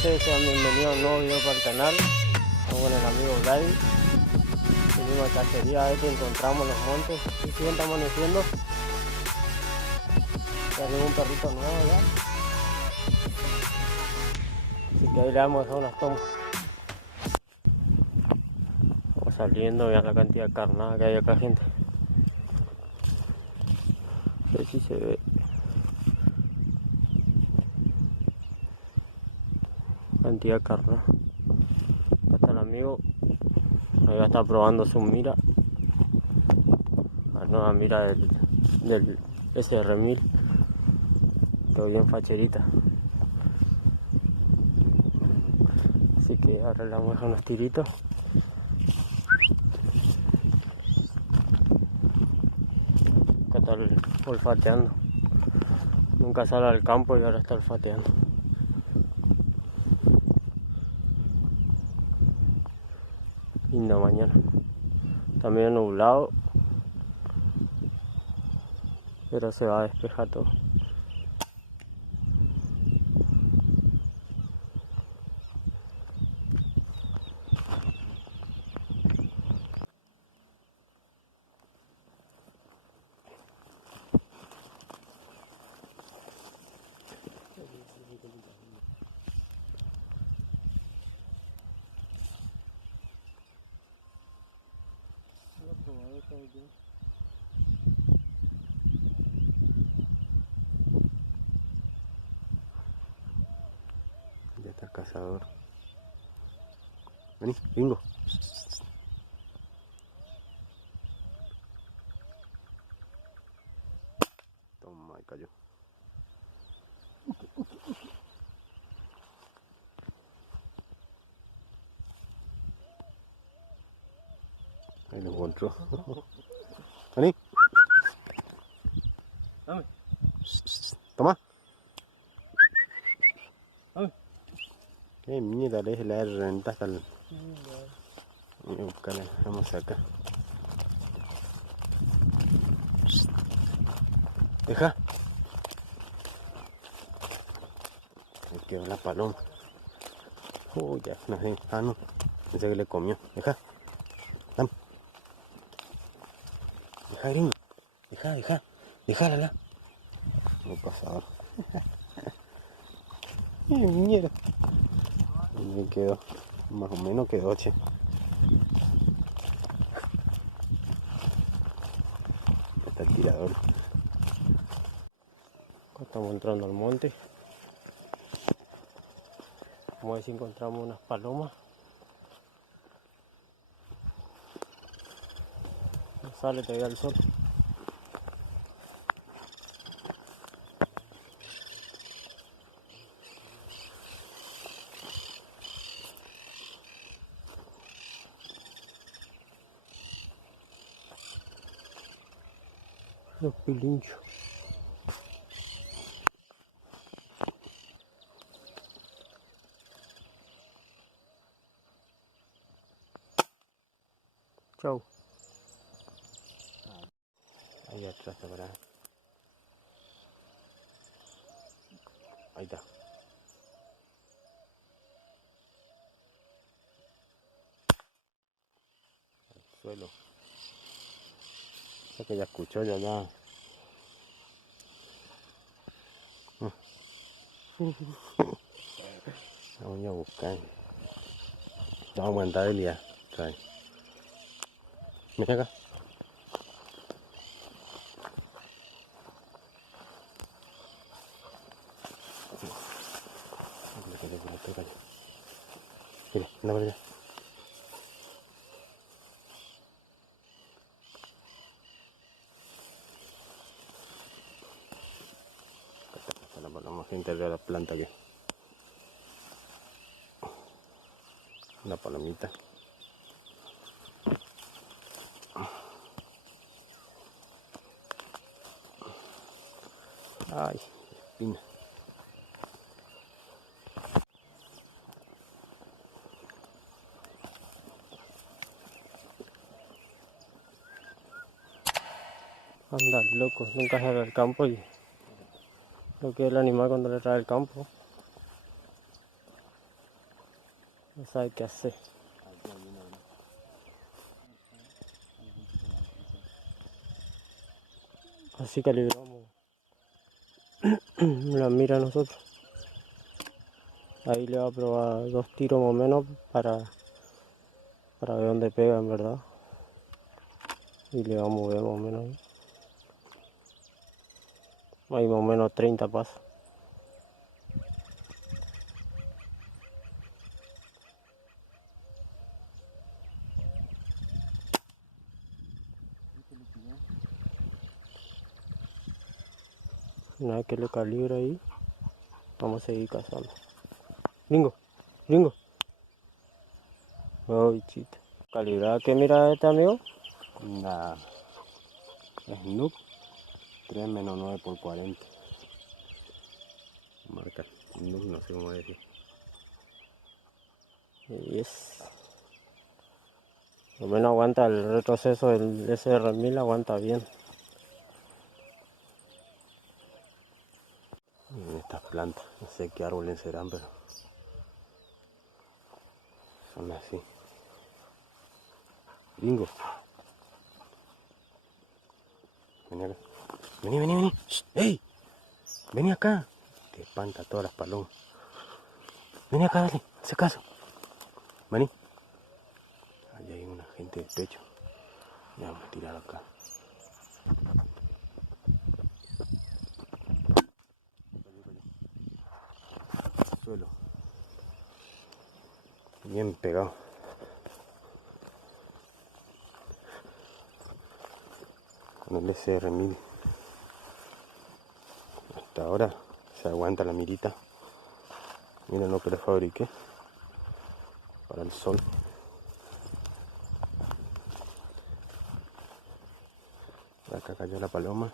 gente, sean bienvenidos a un nuevo video para el canal. Estamos con el amigo Vladi. Venimos a cacería, encontramos los montes y siguen amaneciendo. Tenemos un perrito nuevo ya. Así que ahí le vamos a dejar unas tomas. Vamos saliendo, vean la cantidad de carnada que hay acá, gente. A ver si se ve. Cantidad de carnada. Acá está el amigo. Ahí va a estar probando su mira. La nueva mira del SR1000. Todo bien facherita. Así que ahora le vamos a dejar unos tiritos. Acá está olfateando. Nunca sale al campo y ahora está olfateando. Linda mañana. También nublado. Pero se va a despejar todo. Ya está el cazador. Vení, bingo. Toma, ahí cayó. Ahí lo encontró. Vení. Dame. Toma. Dame. Qué mierda, le la renta hasta el... Voy a buscarle, vamos acá. Deja. Ahí quedó la paloma. Uy, ya, no sé. Ah, no. Pensé que le comió. Deja. Dame. Deja, gringo. Deja. Dejala. No pasa ahora. Mierda. Y me quedó. Más o menos quedó, che. Está el tirador. Acá estamos entrando al monte. Vamos a ver si encontramos unas palomas. No sale todavía el sol. Los pilinchos. Chau. Ahí atrás habrá. Ahí está. Al suelo. Sé que ya escuchó ya. Vamos a buscar. Vamos a aguantar el día. Trae. Mira acá. Mira, anda para allá. Está la paloma, gente, de la planta aquí. Una palomita. Ay, espina. Anda, loco, nunca sale al campo y lo que es el animal cuando le trae al campo. No sabe qué hacer. Así calibramos la mira a nosotros. Ahí le va a probar 2 tiros más o menos para ver dónde pega en verdad. Y le vamos a ver más o menos ahí. Hay más o menos 30 pasos. Una vez que le calibra ahí, vamos a seguir cazando. Gringo, gringo. Oh, bichito. ¿Calibrada qué mira este amigo? Una Snoop 3-9x40. Marca Snoop, no sé cómo decir. Yes. Lo menos aguanta el retroceso del SR1000, aguanta bien. En estas plantas, no sé qué árboles serán, pero son así. Gringo. Vení acá. Vení. Shh, ¡ey! Vení acá. Te espanta todas las palomas. Vení acá, dale. Hace caso. Vení. Allá hay una gente de pecho. Ya vamos a tirar acá. Suelo. Bien pegado. Con el SR1000. Hasta ahora se aguanta la mirita. Miren lo que le fabriqué para el sol. Acá cayó la paloma.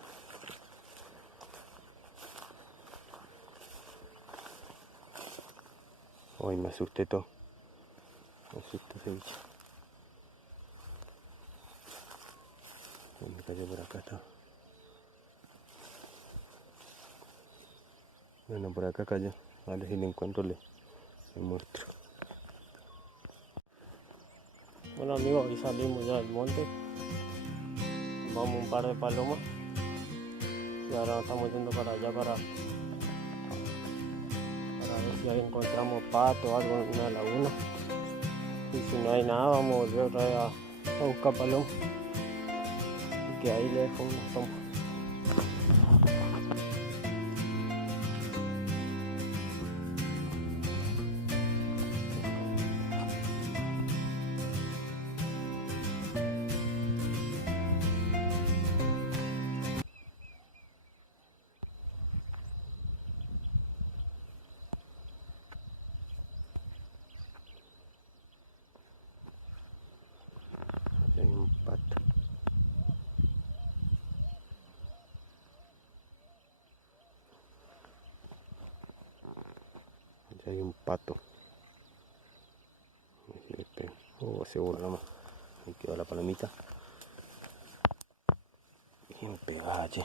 Hoy me asusté todo. Me asusté ese bicho. Me cayó por acá, está. Bueno, por acá cayó. A ver si le encuentro, le muestro. Bueno amigos, hoy salimos ya del monte. Tomamos un par de palomas. Y ahora estamos yendo para allá para ver si ahí encontramos pato o algo en una laguna. Y si no hay nada, vamos a volver otra vez a buscar palomas. Y que ahí le dejo unas tomas. Hay un pato. Allá hay un pato. A ver si le pego. Oh, seguro nomás. Ahí quedó la palomita. Bien pegada, che.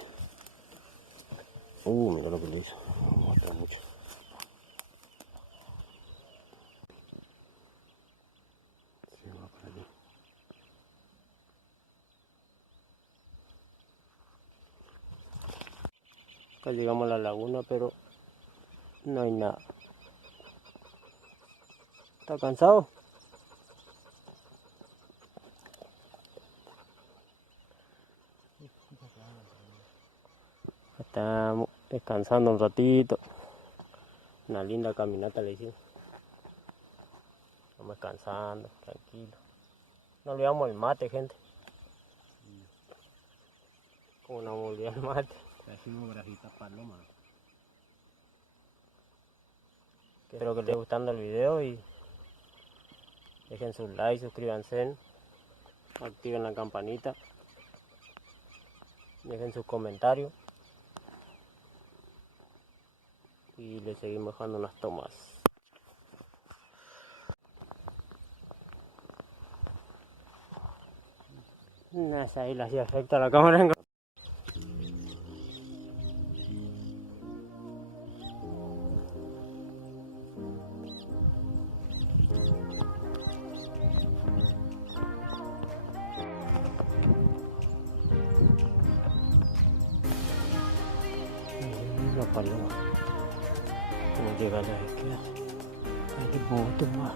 Mira lo que le hizo. Me gusta mucho. Se va para allá. Acá llegamos a la laguna, pero no hay nada. ¿Está cansado? Estamos descansando un ratito. Una linda caminata le hicimos. Estamos descansando, tranquilo. No olvidamos el mate, gente. Como no me olvidé el mate. Trajimos brajitas paloma. Espero que les esté gustando el video y dejen su like, suscríbanse, activen la campanita, dejen sus comentarios y le seguimos dejando unas tomas. Ahí le hacía efecto a la cámara. palomas. Como llega a la izquierda. Hay boto más.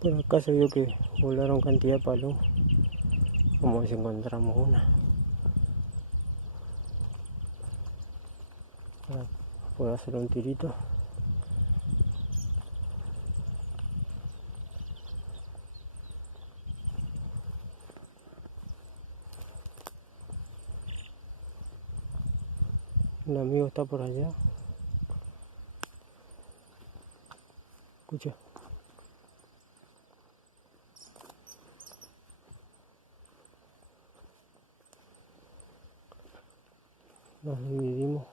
Por acá se vio que volaron cantidad de palomas. Vamos a ver si encontramos una. Puedo hacer un tirito. Un amigo está por allá. Escucha. Nos dividimos.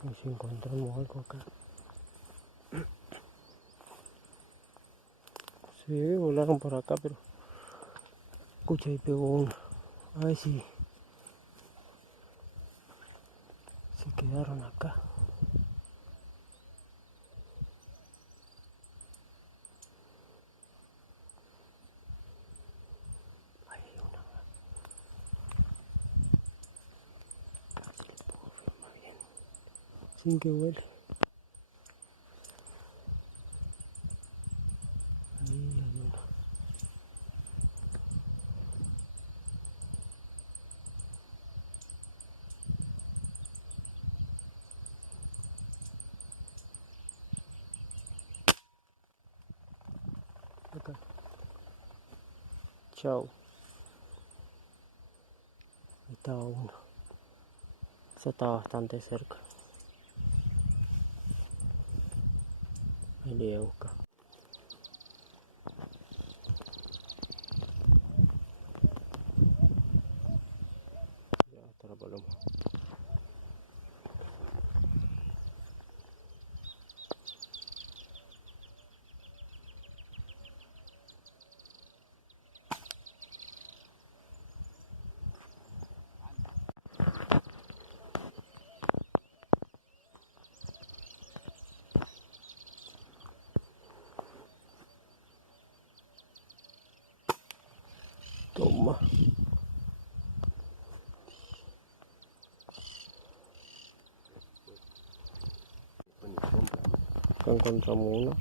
A ver si encontramos algo acá. Sí, volaron por acá, pero escucha, ahí pegó uno. A ver si se quedaron acá. Ahí hay una. Casi le puedo filmar bien. Sin que huele. Ahí hay una. Acá. Chao. Ahí estaba uno. Esa estaba bastante cerca. Ahí le voy a buscar. Ya está la paloma. Toma. Acá encontramos uno.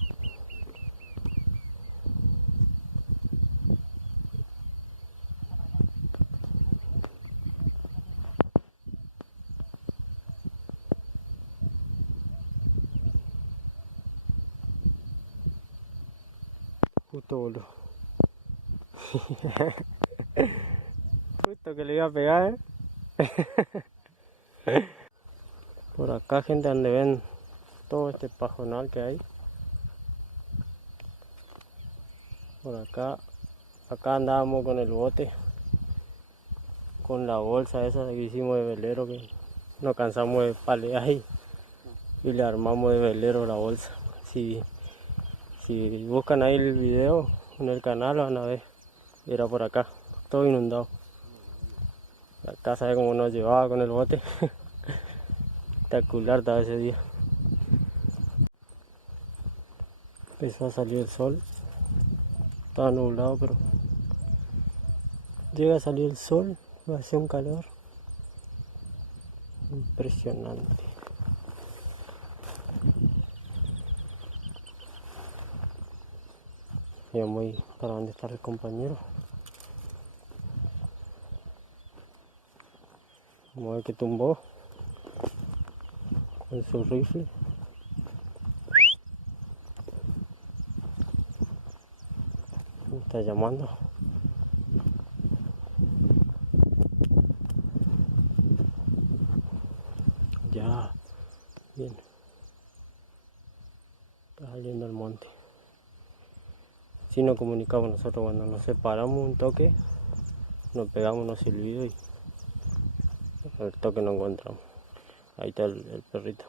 Justo, boludo. Justo que le iba a pegar, Por acá, gente, donde ven todo este pajonal que hay. Por acá andábamos con el bote, con la bolsa esa que hicimos de velero, que nos cansamos de palear y le armamos de velero la bolsa. Si buscan ahí el video en el canal van a ver, era por acá, todo inundado. La casa de como nos llevaba con el bote. Espectacular estaba ese día. Empezó a salir el sol. Estaba nublado, pero llega a salir el sol, va a ser un calor impresionante. Ya voy para donde está el compañero. Vamos a ver que tumbó con su rifle. Me está llamando. Ya, bien. Está saliendo al monte. Si nos comunicamos nosotros cuando nos separamos un toque, nos pegamos unos silbidos y al toque nos encontramos. Ahí está el perrito.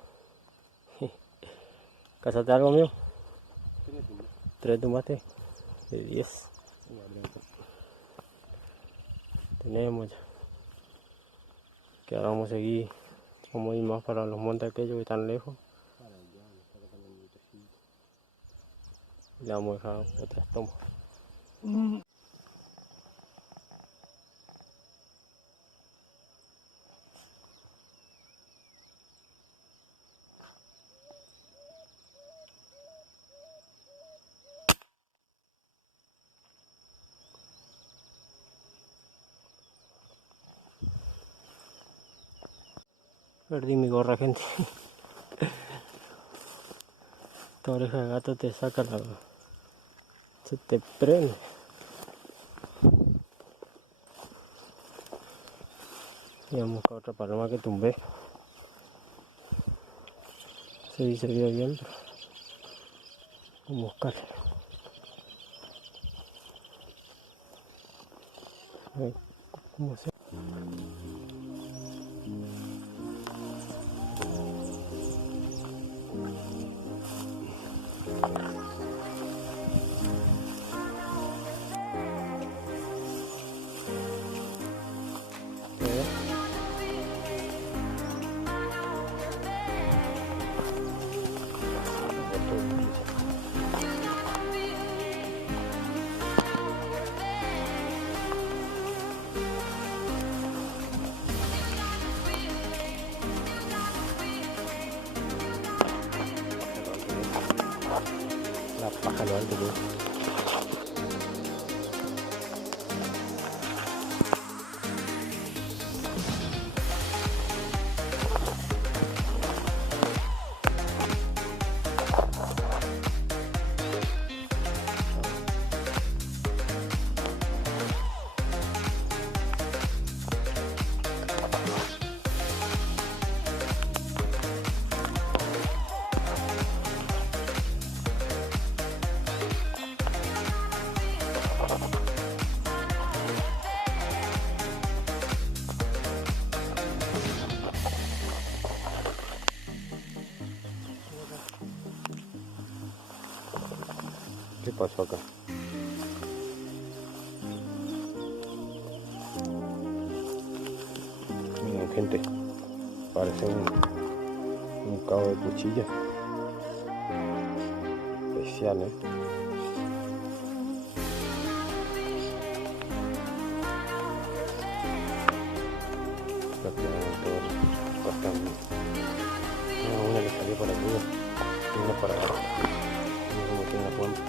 ¿Cazaste algo, mío? 3 tumbaste de 10. Tenemos ya. Que ahora vamos a seguir. Vamos a ir más para los montes aquellos que están lejos. Le vamos a dejar otras tomas. Perdí mi gorra, gente. Esta oreja de gato te saca la... se te prende. Y vamos a buscar otra paloma que tumbé. Se vio bien, pero vamos a buscarla. A ver cómo se... La paja lo alto, tío. ¿Qué pasó acá? Miren, gente, parece un cabo de cuchilla especial, una le salió por arriba y una para abajo. Mira cómo tiene la punta.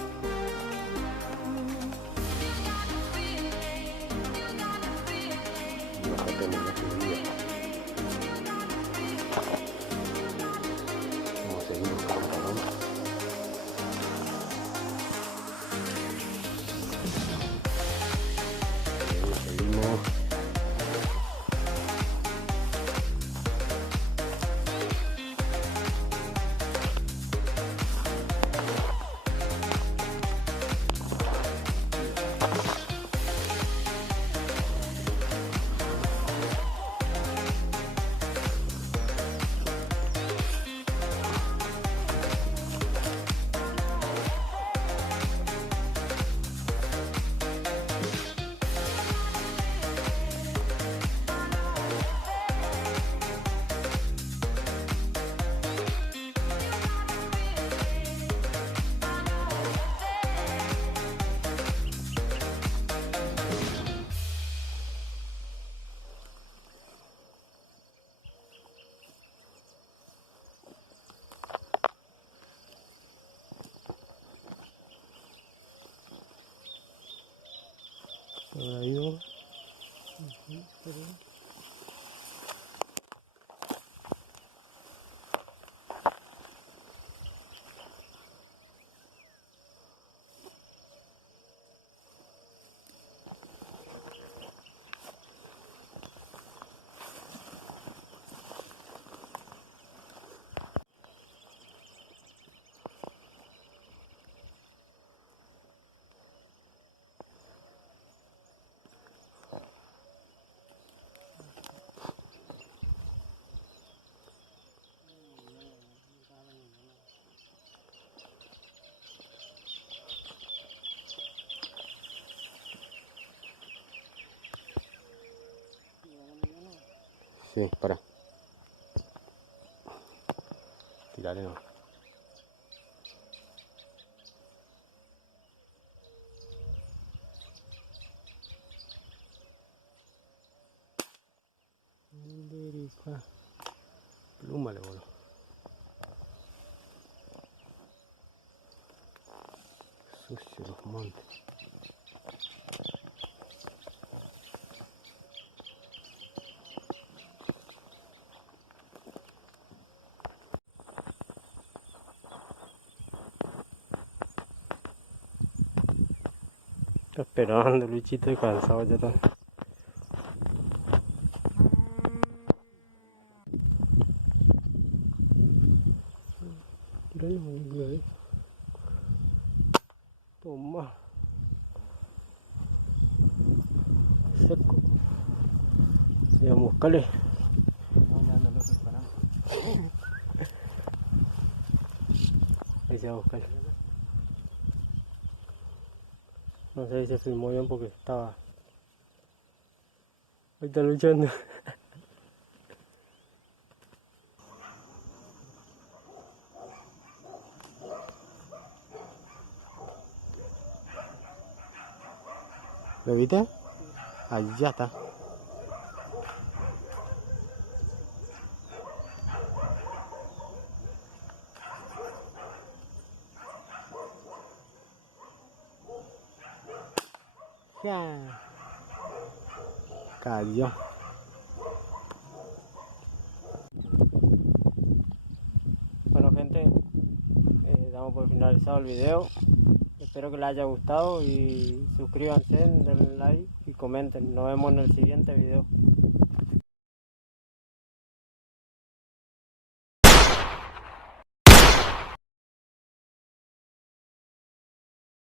Vamos a seguir buscando paloma. Por ahí no. Sí, para. Tirale no. Pluma le voló. Sucio los montes. Está esperando, Luchito, y cansado ya está. Toma. Seco. Y a buscarle. Ahí se va a buscar. No sé si se filmó bien porque estaba. Ahí está luchando. ¿Lo viste? Ahí ya está. Ya. Cayó. Bueno, gente, damos por finalizado el video. Espero que les haya gustado y suscríbanse, denle like y comenten. Nos vemos en el siguiente video.